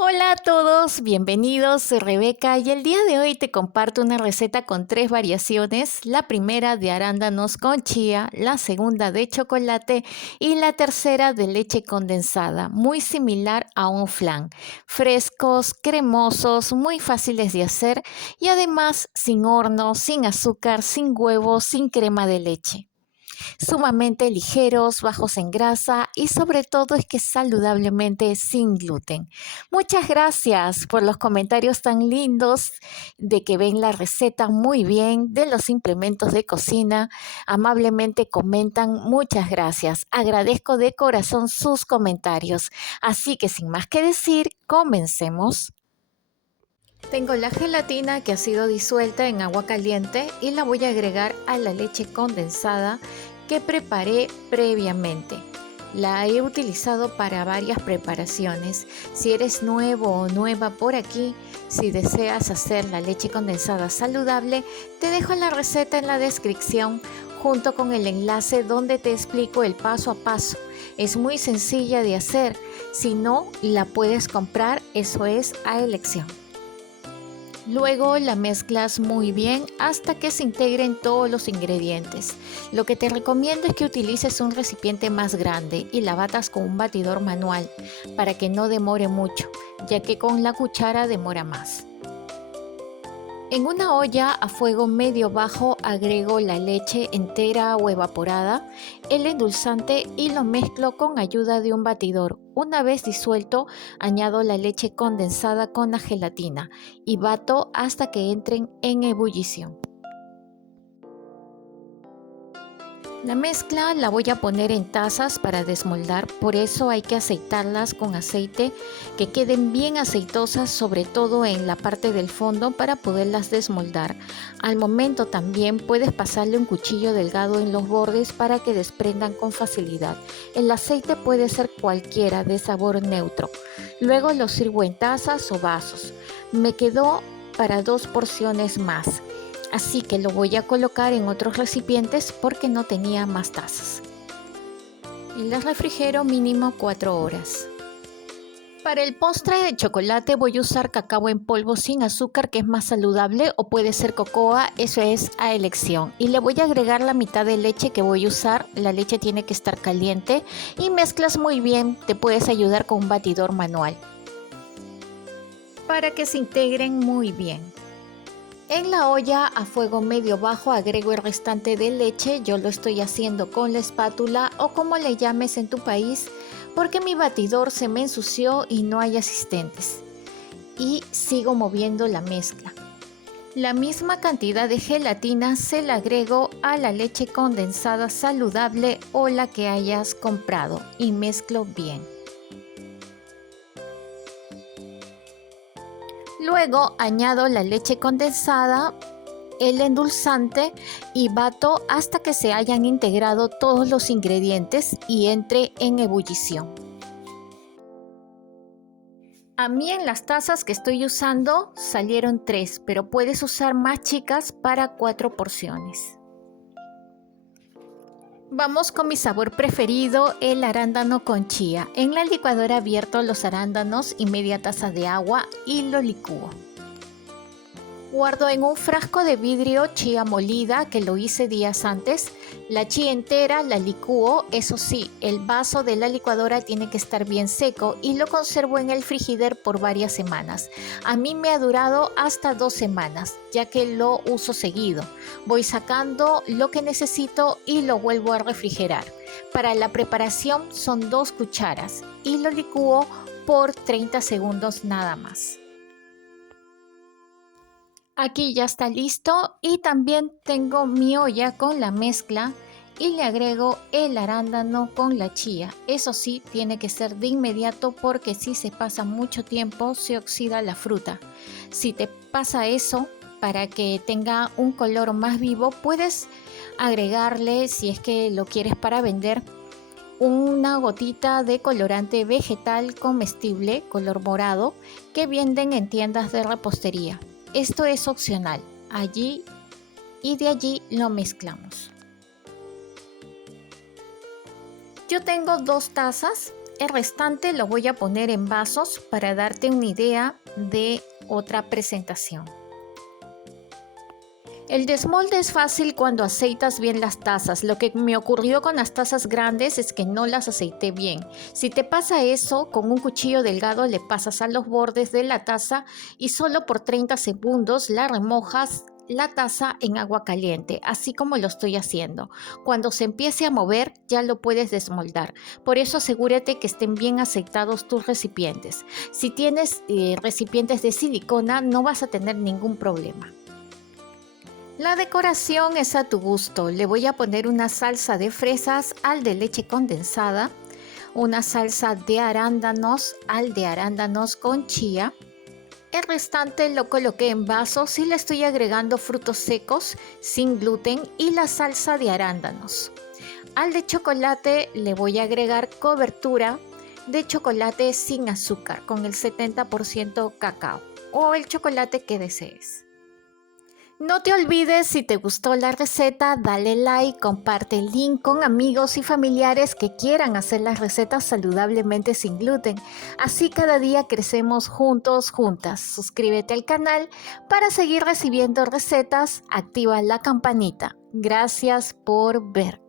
Hola a todos, bienvenidos, soy Rebeca y el día de hoy te comparto una receta con tres variaciones, la primera de arándanos con chía, la segunda de chocolate y la tercera de leche condensada, muy similar a un flan, frescos, cremosos, muy fáciles de hacer y además sin horno, sin azúcar, sin huevos, sin crema de leche. Sumamente ligeros, bajos en grasa y sobre todo es que saludablemente sin gluten. Muchas gracias por los comentarios tan lindos de que ven la receta muy bien, de los implementos de cocina. Amablemente comentan, muchas gracias. Agradezco de corazón sus comentarios. Así que sin más que decir, comencemos. Tengo la gelatina que ha sido disuelta en agua caliente y la voy a agregar a la leche condensada que preparé previamente. La he utilizado para varias preparaciones. Si eres nuevo o nueva por aquí, si deseas hacer la leche condensada saludable, te dejo la receta en la descripción junto con el enlace donde te explico el paso a paso. Es muy sencilla de hacer. Si no, la puedes comprar, eso es a elección. Luego la mezclas muy bien hasta que se integren todos los ingredientes. Lo que te recomiendo es que utilices un recipiente más grande y la batas con un batidor manual para que no demore mucho, ya que con la cuchara demora más. En una olla a fuego medio bajo agrego la leche entera o evaporada, el endulzante y lo mezclo con ayuda de un batidor. Una vez disuelto, añado la leche condensada con la gelatina y bato hasta que entren en ebullición. La mezcla la voy a poner en tazas para desmoldar, por eso hay que aceitarlas con aceite, que queden bien aceitosas, sobre todo en la parte del fondo para poderlas desmoldar. Al momento también puedes pasarle un cuchillo delgado en los bordes para que desprendan con facilidad. El aceite puede ser cualquiera de sabor neutro. Luego lo sirvo en tazas o vasos. Me quedó para 2 porciones más. Así que lo voy a colocar en otros recipientes porque no tenía más tazas. Y las refrigero mínimo 4 horas. Para el postre de chocolate voy a usar cacao en polvo sin azúcar, que es más saludable, o puede ser cocoa, eso es a elección. Y le voy a agregar la mitad de leche que voy a usar, la leche tiene que estar caliente y mezclas muy bien, te puedes ayudar con un batidor manual para que se integren muy bien. En la olla a fuego medio bajo agrego el restante de leche, yo lo estoy haciendo con la espátula o como le llames en tu país, porque mi batidor se me ensució y no hay asistentes. Y sigo moviendo la mezcla. La misma cantidad de gelatina se la agrego a la leche condensada saludable o la que hayas comprado y mezclo bien. Luego añado la leche condensada, el endulzante y bato hasta que se hayan integrado todos los ingredientes y entre en ebullición. A mí en las tazas que estoy usando salieron 3, pero puedes usar más chicas para 4 porciones. Vamos con mi sabor preferido, el arándano con chía. En la licuadora vierto los arándanos y media taza de agua y lo licúo. Guardo en un frasco de vidrio chía molida que lo hice días antes. La chía entera la licúo, eso sí, el vaso de la licuadora tiene que estar bien seco y lo conservo en el frigider por varias semanas. A mí me ha durado hasta 2 semanas, ya que lo uso seguido. Voy sacando lo que necesito y lo vuelvo a refrigerar. Para la preparación son 2 cucharas y lo licúo por 30 segundos nada más. Aquí ya está listo y también tengo mi olla con la mezcla y le agrego el arándano con la chía. Eso sí, tiene que ser de inmediato porque si se pasa mucho tiempo se oxida la fruta. Si te pasa eso, para que tenga un color más vivo, puedes agregarle, si es que lo quieres para vender, una gotita de colorante vegetal comestible color morado que venden en tiendas de repostería. Esto es opcional, allí y de allí lo mezclamos. Yo tengo 2 tazas, El restante lo voy a poner en vasos para darte una idea de otra presentación. El desmolde es fácil cuando aceitas bien las tazas. Lo que me ocurrió con las tazas grandes es que no las aceité bien. Si te pasa eso, con un cuchillo delgado le pasas a los bordes de la taza y solo por 30 segundos la remojas la taza en agua caliente, así como lo estoy haciendo. Cuando se empiece a mover, ya lo puedes desmoldar. Por eso asegúrate que estén bien aceitados tus recipientes. Si tienes recipientes de silicona, no vas a tener ningún problema. La decoración es a tu gusto. Le voy a poner una salsa de fresas al de leche condensada, una salsa de arándanos al de arándanos con chía. El restante lo coloqué en vasos y le estoy agregando frutos secos sin gluten y la salsa de arándanos. Al de chocolate le voy a agregar cobertura de chocolate sin azúcar con el 70% cacao o el chocolate que desees. No te olvides, si te gustó la receta, dale like, comparte el link con amigos y familiares que quieran hacer las recetas saludablemente sin gluten. Así cada día crecemos juntos, juntas. Suscríbete al canal para seguir recibiendo recetas, activa la campanita. Gracias por ver.